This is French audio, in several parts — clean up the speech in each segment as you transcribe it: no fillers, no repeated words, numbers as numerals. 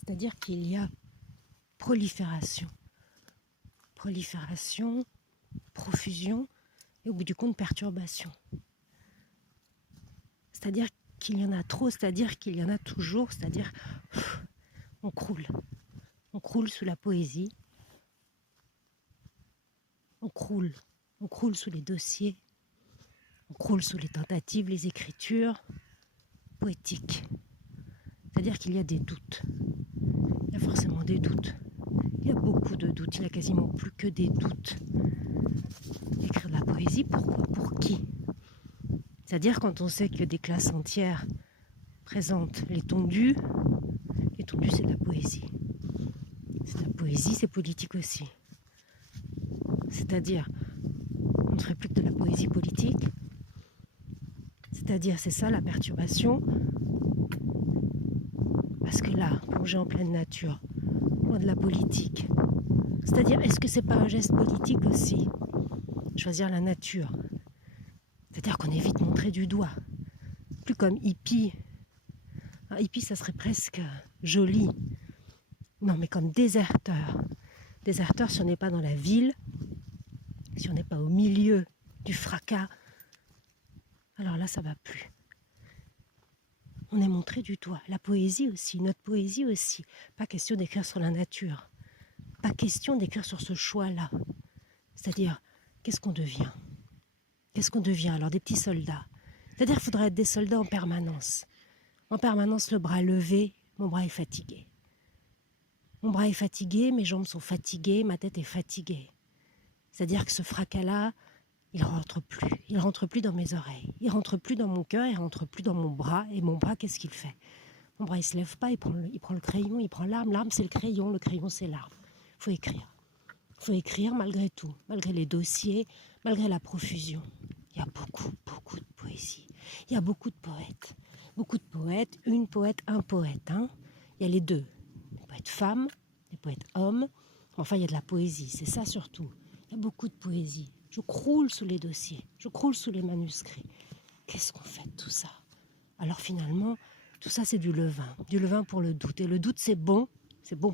C'est-à-dire qu'il y a prolifération, profusion et au bout du compte perturbation. C'est-à-dire qu'il y en a trop, c'est-à-dire qu'il y en a toujours, c'est-à-dire on croule sous la poésie, on croule sous les dossiers, on croule sous les tentatives, les écritures poétiques. C'est-à-dire qu'il y a des doutes, il y a forcément des doutes, il y a beaucoup de doutes, il n'y a quasiment plus que des doutes. Écrire de la poésie, pourquoi? Pour qui? C'est-à-dire quand on sait que des classes entières présentent l'étendue c'est de la poésie. C'est de la poésie, c'est politique aussi. C'est-à-dire, on ne ferait plus que de la poésie politique. C'est-à-dire, c'est ça la perturbation. Parce que là, plongé en pleine nature, loin de la politique. C'est-à-dire, est-ce que c'est pas un geste politique aussi? Choisir la nature. C'est-à-dire qu'on est vite montré du doigt. Plus comme hippie. Un hippie, ça serait presque joli. Non, mais comme déserteur. Déserteur, si on n'est pas dans la ville, si on n'est pas au milieu du fracas, alors là, ça va plus. On est montré du doigt. La poésie aussi, notre poésie aussi. Pas question d'écrire sur la nature. Pas question d'écrire sur ce choix-là. C'est-à-dire, qu'est-ce qu'on devient? Qu'est-ce qu'on devient? Alors, des petits soldats. C'est-à-dire qu'il faudrait être des soldats en permanence. En permanence, le bras levé, mon bras est fatigué. Mon bras est fatigué, mes jambes sont fatiguées, ma tête est fatiguée. C'est-à-dire que ce fracas-là, il rentre plus. Il rentre plus dans mes oreilles. Il rentre plus dans mon cœur, il rentre plus dans mon bras. Et mon bras, qu'est-ce qu'il fait? Mon bras, il se lève pas, il prend le crayon, il prend l'arme. L'arme, c'est le crayon c'est l'arme. Il faut écrire. Il faut écrire malgré tout, malgré les dossiers, malgré la profusion. Il y a beaucoup, beaucoup de poésie. Il y a beaucoup de poètes. Beaucoup de poètes, une poète, un poète. Hein. Il y a les deux. Les poètes femmes, les poètes hommes. Enfin, il y a de la poésie, c'est ça surtout. Il y a beaucoup de poésie. Je croule sous les dossiers, je croule sous les manuscrits. Qu'est-ce qu'on fait de tout ça? Alors finalement, tout ça c'est du levain pour le doute. Et le doute c'est bon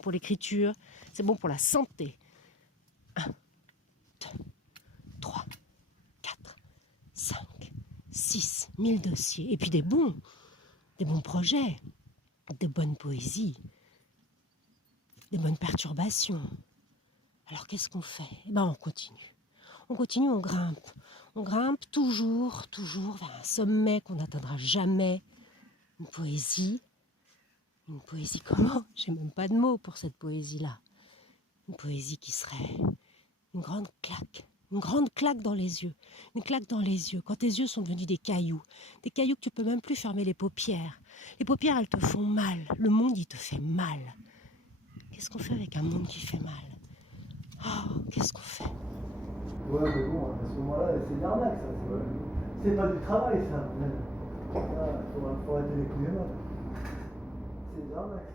pour l'écriture, c'est bon pour la santé. 1, 2, 3, 4, 5, 6, 1000 dossiers. Et puis des bons projets, des bonnes poésies, des bonnes perturbations. Alors qu'est-ce qu'on fait? Eh ben on continue. On continue, on grimpe. On grimpe toujours vers un sommet qu'on n'atteindra jamais. Une poésie comment? J'ai même pas de mots pour cette poésie-là. Une poésie qui serait une grande claque dans les yeux. Une claque dans les yeux, quand tes yeux sont devenus des cailloux que tu peux même plus fermer les paupières. Les paupières, elles te font mal. Le monde, il te fait mal. Qu'est-ce qu'on fait avec un monde qui fait mal? Oh, qu'est-ce qu'on fait? Ouais, mais bon, à ce moment-là, c'est de l'arnaque, ça. C'est pas du travail, ça. Faut arrêter les coups des mains. C'est de l'arnaque.